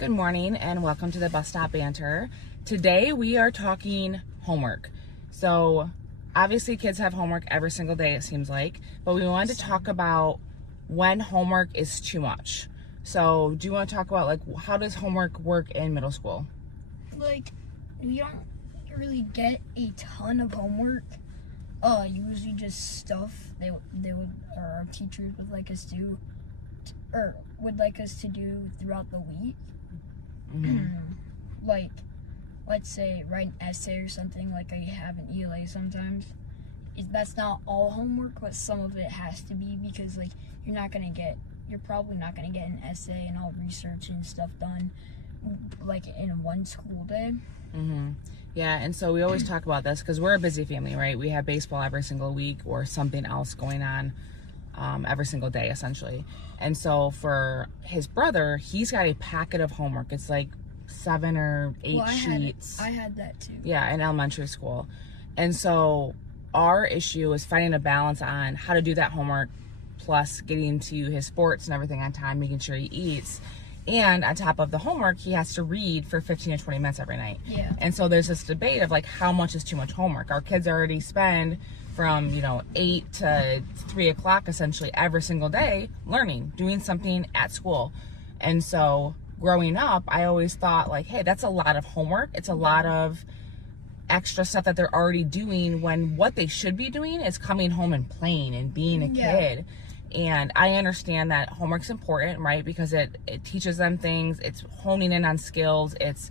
Good morning and welcome to the Bus Stop Banter. Today we are talking homework. So obviously kids have homework every single day, it seems like, but we wanted to talk about when homework is too much. So do you want to talk about how does homework work in middle school? We don't really get a ton of homework. Usually just stuff our teachers would like us to do throughout the week. Mm-hmm. Let's say write an essay or something like I have in ELA sometimes. That's not all homework, but some of it has to be because you're probably not gonna get an essay and all research and stuff done in one school day. Mm-hmm. Yeah, and so we always talk about this because we're a busy family, right? We have baseball every single week or something else going on every single day, essentially. And so for his brother, he's got a packet of homework. It's like 7 or 8 sheets. I had that too. Yeah, in elementary school. And so our issue is finding a balance on how to do that homework plus getting to his sports and everything on time, making sure he eats. And on top of the homework, he has to read for 15 to 20 minutes every night. Yeah. And so there's this debate of how much is too much homework. Our kids already spend from 8 to 3 o'clock essentially every single day learning, doing something at school. And so growing up, I always thought hey, that's a lot of homework. It's a lot of extra stuff that they're already doing when what they should be doing is coming home and playing and being a kid. And I understand that homework's important, right? Because it teaches them things. It's honing in on skills. It's,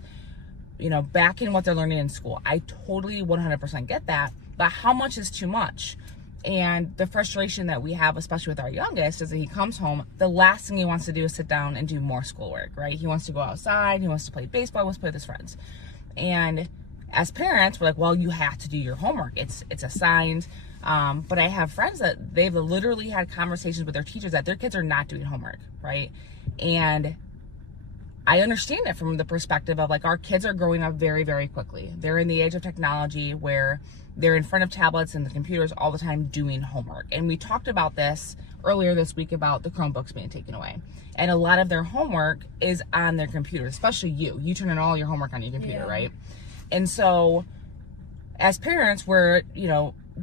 backing what they're learning in school. I totally 100% get that. But how much is too much? And the frustration that we have, especially with our youngest, is that he comes home, the last thing he wants to do is sit down and do more schoolwork, right? He wants to go outside. He wants to play baseball. He wants to play with his friends. And as parents, we're like, well, you have to do your homework. It's assigned. But I have friends that they've literally had conversations with their teachers that their kids are not doing homework, right? And I understand it from the perspective of our kids are growing up very, very quickly. They're in the age of technology where they're in front of tablets and the computers all the time doing homework. And we talked about this earlier this week about the Chromebooks being taken away. And a lot of their homework is on their computer, especially you. You turn in all your homework on your computer, right? And so as parents, we're,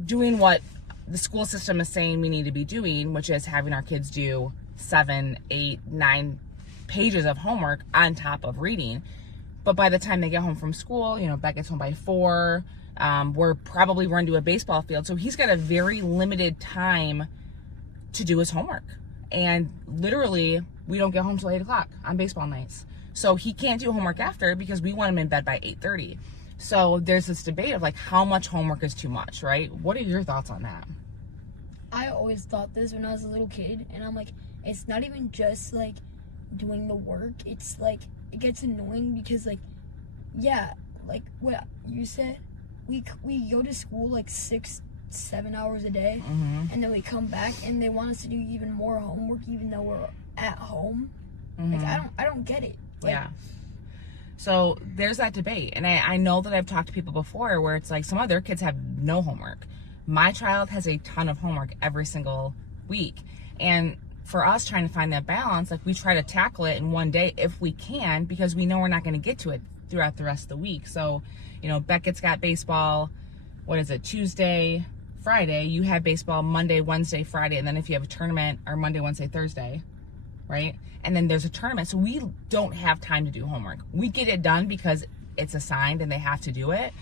doing what the school system is saying we need to be doing, which is having our kids do 7, 8, 9 pages of homework on top of reading. But by the time they get home from school, Beck gets home by 4, we're probably run to a baseball field. So he's got a very limited time to do his homework. And literally, we don't get home till 8 o'clock on baseball nights. So he can't do homework after because we want him in bed by 8:30. So there's this debate of how much homework is too much, right? What are your thoughts on that? I always thought this when I was a little kid, and I'm it's not even just doing the work. It's it gets annoying because what you said, we go to school 6-7 hours a day, and then we come back and they want us to do even more homework even though we're at home. I don't get it. Yeah. So there's that debate. And I know that I've talked to people before where it's some of their kids have no homework. My child has a ton of homework every single week. And for us trying to find that balance, we try to tackle it in one day if we can, because we know we're not going to get to it throughout the rest of the week. So, Beckett's got baseball, Tuesday, Friday. You have baseball Monday, Wednesday, Friday. And then if you have a tournament, or Monday, Wednesday, Thursday, right? And then there's a tournament. So we don't have time to do homework. We get it done because it's assigned and they have to do it.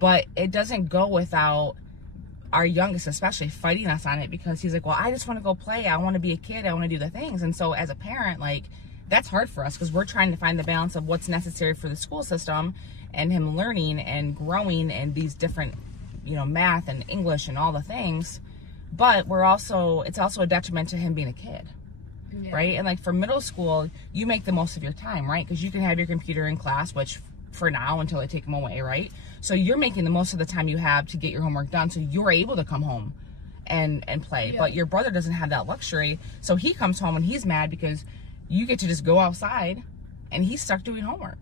But it doesn't go without our youngest especially fighting us on it because he's well, I just want to go play. I want to be a kid. I want to do the things. And so as a parent, that's hard for us because we're trying to find the balance of what's necessary for the school system and him learning and growing and these different, math and English and all the things. But it's also a detriment to him being a kid. Yeah. Right? And for middle school, you make the most of your time, right? Because you can have your computer in class, which for now until they take them away, right? So you're making the most of the time you have to get your homework done. So you're able to come home and play. Yeah. But your brother doesn't have that luxury. So he comes home and he's mad because you get to just go outside and he's stuck doing homework.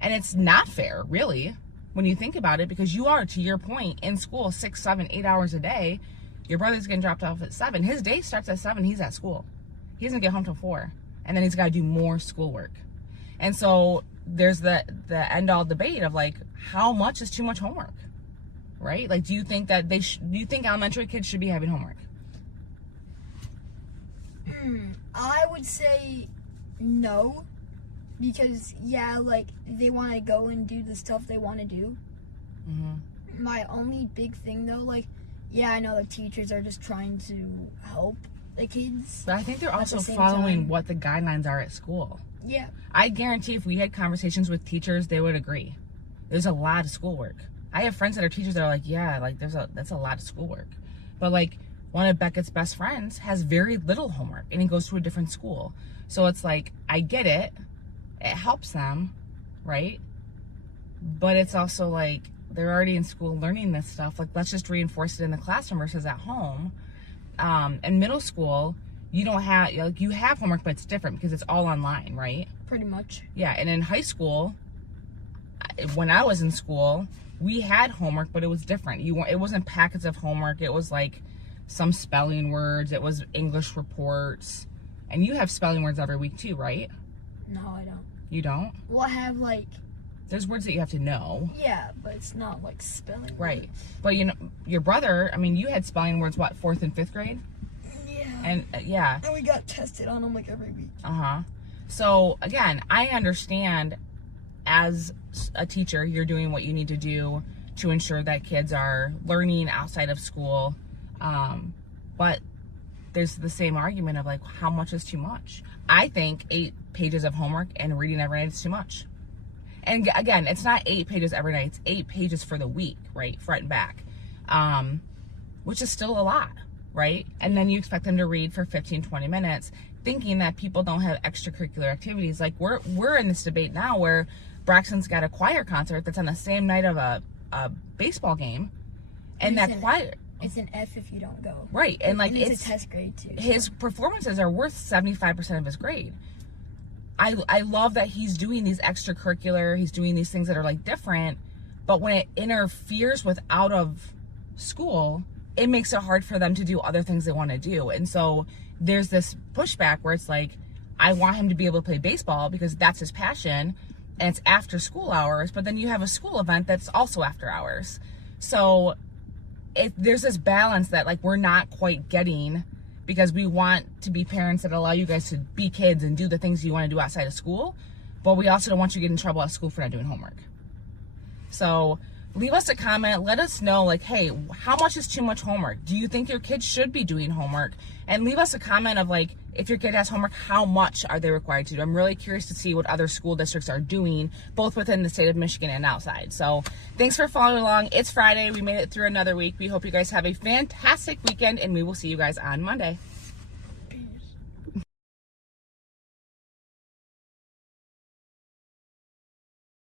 And it's not fair, really, when you think about it, because you are, to your point, in school 6, 7, 8 hours a day. Your brother's getting dropped off at 7. His day starts at 7. He's at school. He doesn't get home till 4. And then he's got to do more schoolwork. And so there's the end all debate of like, how much is too much homework, right? Like, do you think that do you think elementary kids should be having homework? I would say no, because yeah, like they want to go and do the stuff they want to do. My only big thing though, like, yeah, I know the teachers are just trying to help the kids, but I think they're also same following time, what the guidelines are at school. yeah, I guarantee if we had conversations with teachers, they would agree. There's a lot of schoolwork. I have friends that are teachers that are like, yeah, like that's a lot of schoolwork. But like, one of Beckett's best friends has very little homework and he goes to a different school. So it's like, I get it. It helps them, right? But it's also like, they're already in school learning this stuff. Like, let's just reinforce it in the classroom versus at home. In middle school, you don't have, like, you have homework, but it's different because it's all online, right? pretty much. Yeah, and in high school, when I was in school, we had homework, but it was different. It wasn't packets of homework. It was like some spelling words. It was English reports. And you have spelling words every week too, right? No, I don't. You don't? Well, I have like, There's words that you have to know. yeah, but it's not like spelling Right. words. But you know, your brother, I mean, you had spelling words, what, 4th and 5th grade? Yeah. And yeah. And we got tested on them like every week. So again, I understand as a teacher, you're doing what you need to do to ensure that kids are learning outside of school. But there's the same argument of like, how much is too much? I think 8 pages of homework and reading every night is too much. And again, it's not 8 pages every night. It's 8 pages for the week, right? Front and back, which is still a lot, right? And then you expect them to read for 15, 20 minutes, thinking that people don't have extracurricular activities. Like we're in this debate now where Braxton's got a choir concert that's on the same night of a baseball game, and that choir. It's an F if you don't go. Right, and like it's a test grade too. His performances are worth 75% of his grade. I love that he's doing these extracurricular, he's doing these things that are like different, but when it interferes with out of school, it makes it hard for them to do other things they want to do. And so there's this pushback where it's like, I want him to be able to play baseball because that's his passion and it's after school hours, but then you have a school event that's also after hours. So there's this balance that like we're not quite getting, because we want to be parents that allow you guys to be kids and do the things you want to do outside of school, but we also don't want you to get in trouble at school for not doing homework. So leave us a comment. Let us know, like, hey, how much is too much homework? Do you think your kids should be doing homework? And leave us a comment of like, if your kid has homework, how much are they required to do? I'm really curious to see what other school districts are doing, both within the state of Michigan and outside. So thanks for following along. It's Friday. We made it through another week. We hope you guys have a fantastic weekend, and we will see you guys on Monday.